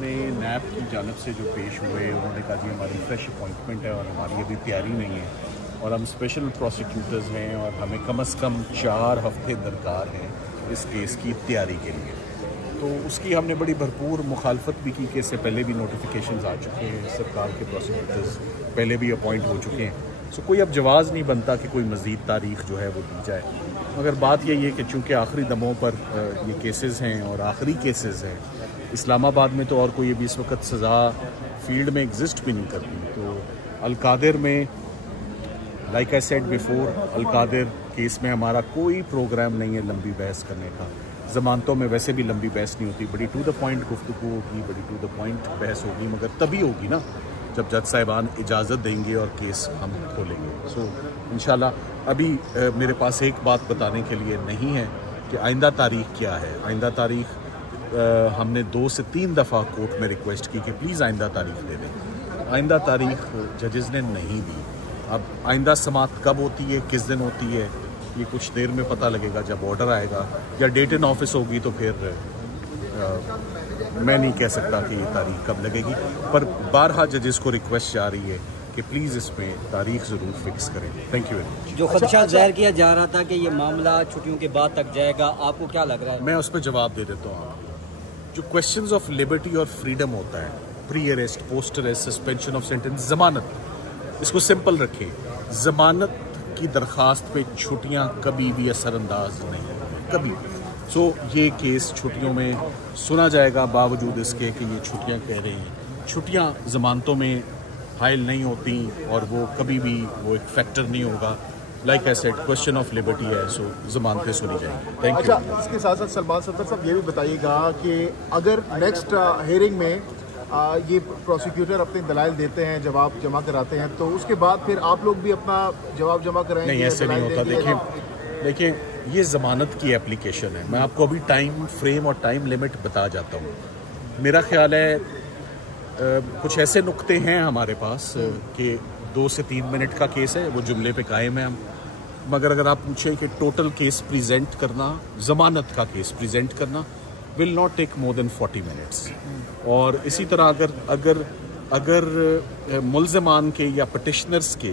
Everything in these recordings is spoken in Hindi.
में नैब की जानिब से जो पेश हुए, उन्होंने कहा जी हमारी फ्रेश अपॉइंटमेंट है और हमारी अभी तैयारी नहीं है और हम स्पेशल प्रोसिक्यूटर्स हैं और हमें कम से कम 4 हफ्ते दरकार हैं इस केस की तैयारी के लिए। तो उसकी हमने बड़ी भरपूर मुखालफत भी की कि इससे पहले भी नोटिफिकेशंस आ चुके हैं, सरकार के प्रोसिक्यूटर्स पहले भी अपॉइंट हो चुके हैं। सो कोई अब जवाज़ नहीं बनता कि कोई मज़ीद तारीख जो है वो दी जाए, मगर बात यही है कि चूँकि आखिरी दमों पर ये केसेस हैं और आखिरी केसेस हैं, इस्लामाबाद में तो और कोई अभी इस वक्त सज़ा फील्ड में एग्जिस्ट भी नहीं करती। तो अलकादिर में like I said before, Al-Qadir case में हमारा कोई प्रोग्राम नहीं है लंबी बहस करने का। ज़मानतों में वैसे भी लंबी बहस नहीं होती, बड़ी टू द पॉइंट गुफ्तगू होगी, बड़ी टू द पॉइंट बहस होगी, मगर तभी होगी ना जब जज साहिबान इजाज़त देंगे और केस हम खोलेंगे। सो इंशाल्लाह अभी मेरे पास एक बात बताने के लिए नहीं है कि आइंदा तारीख क्या है। आइंदा तारीख हमने 2 से 3 दफ़ा कोर्ट में रिक्वेस्ट की कि प्लीज़ आइंदा तारीख दे दें। आइंदा तारीख जजेस ने नहीं दी। अब आइंदा समात कब होती है, किस दिन होती है, ये कुछ देर में पता लगेगा जब ऑर्डर आएगा या डेट इन ऑफिस होगी। तो फिर मैं नहीं कह सकता कि ये तारीख कब लगेगी, पर बारहा जजेस को रिक्वेस्ट जा रही है कि प्लीज़ इसमें तारीख ज़रूर फिक्स करें। Thank you very much. जो खदशा जाहिर किया जा रहा था कि ये मामला छुट्टियों के बाद तक जाएगा, आपको क्या लग रहा है? मैं उस पर जवाब दे देता हूँ। जो क्वेश्चंस ऑफ लिबर्टी और फ्रीडम होता है, pre arrest, post arrest, suspension of sentence, जमानत, इसको सिंपल रखें। जमानत की दरख्वास्त पे छुट्टियां कभी भी असरअंदाज नहीं, कभी। सो ये केस छुट्टियों में सुना जाएगा, बावजूद इसके कि ये छुट्टियां कह रहे हैं। छुट्टियां जमानतों में फाइल नहीं होती और वो कभी भी वो एक फैक्टर नहीं होगा। Like I said, question of liberty है, सो जमानतें सुनी जाएंगी। Thank you. अच्छा, इसके साथ साथ सलमान सत्तर साहब ये भी बताइएगा कि अगर नेक्स्ट हियरिंग में ये प्रोसिक्यूटर अपने दलाइल देते हैं, जवाब जमा कराते हैं, तो उसके बाद फिर आप लोग भी अपना जवाब जमा कराएंगे? नहीं, ऐसे नहीं होता। देखिए ये ज़मानत की एप्लीकेशन है। मैं आपको अभी टाइम फ्रेम और टाइम लिमिट बता जाता हूँ। मेरा ख्याल है कुछ ऐसे नुक्ते हैं हमारे पास कि 2 से 3 मिनट का केस है, वो जुमले पे कायम है हम। मगर अगर आप पूछें कि टोटल केस प्रेजेंट करना, ज़मानत का केस प्रेजेंट करना will not take more than 40 minutes. और इसी तरह अगर मुल्ज़मान के या पटिशनर्स के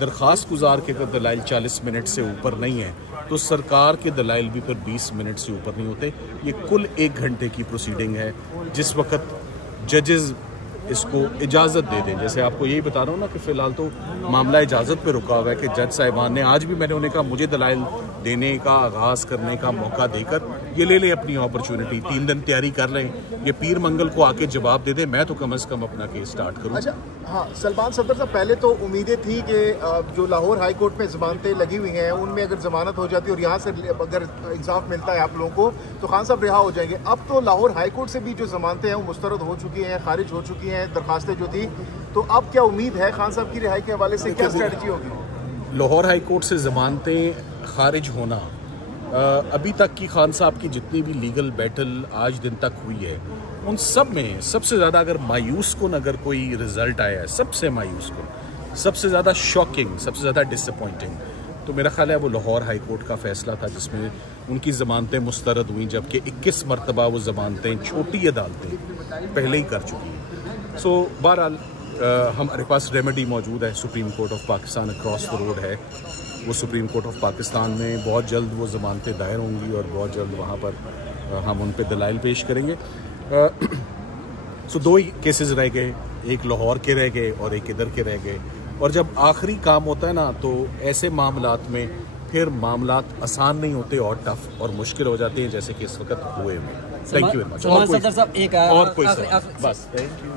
दरख्वास्त गुजार के अगर दलाइल 40 मिनट से ऊपर नहीं है तो सरकार के दलाइल भी फिर 20 मिनट से ऊपर नहीं होते। ये कुल 1 घंटे की प्रोसीडिंग है, जिस वक्त जजेस इसको इजाज़त दे दें। जैसे आपको यही बता रहा हूँ ना कि फ़िलहाल तो मामला इजाज़त पे रुका हुआ है कि जज साहिबान ने, आज भी मैंने उन्हें कहा मुझे दलाइल देने का, आगाज़ करने का मौका देकर ये ले लें अपनी अपॉर्चुनिटी, 3 दिन तैयारी कर लें, ये पीर मंगल को आके जवाब दे दें, मैं तो कम से कम अपना केस स्टार्ट करूँ। अच्छा, हाँ, सलमान सत्तर साहब, पहले तो उम्मीदें थी कि जो लाहौर हाई कोर्ट में जमानतें लगी हुई हैं उनमें अगर जमानत हो जाती और यहाँ से अगर इंसाफ मिलता है आप लोगों को तो खान साहब रिहा हो जाएंगे। अब तो लाहौर हाई कोर्ट से भी जो जमानतें हैं वो मुस्तरद हो चुकी हैं, खारिज हो चुकी हैं दरखास्तें जो थी, तो अब क्या उम्मीद है खान साहब की रिहाई के हवाले से, क्या स्ट्रेटजी होगी? लाहौर हाई कोर्ट से जमानतें खारिज होना, अभी तक की खान साहब की जितनी भी लीगल बैटल आज दिन तक हुई है, उन सब में सबसे ज़्यादा अगर मायूस कुन अगर कोई रिजल्ट आया है, सबसे मायूस कुन, सबसे ज़्यादा शॉकिंग, सबसे ज़्यादा डिसअपॉइंटिंग, तो मेरा ख्याल है वो लाहौर हाई कोर्ट का फैसला था जिसमें उनकी ज़मानतें मुस्तरद हुई, जबकि 21 मरतबा वो ज़मानतें छोटी अदालतें पहले ही कर चुकी हैं। सो बहरहाल हमारे पास रेमेडी मौजूद है, supreme court of Pakistan across the road है। वो सुप्रीम कोर्ट ऑफ पाकिस्तान में बहुत जल्द वो ज़मानतें दायर होंगी और बहुत जल्द वहाँ पर हम उन पर दलाइल पेश करेंगे। सो 2 ही केसेस रह गए, एक लाहौर के रह गए और एक इधर के रह गए। और जब आखिरी काम होता है ना, तो ऐसे मामलात में फिर मामलात आसान नहीं होते और टफ और मुश्किल हो जाते हैं, जैसे कि इस वक्त हुए हैं। Thank you very much. और कोई सवाल? बस, थैंक यू।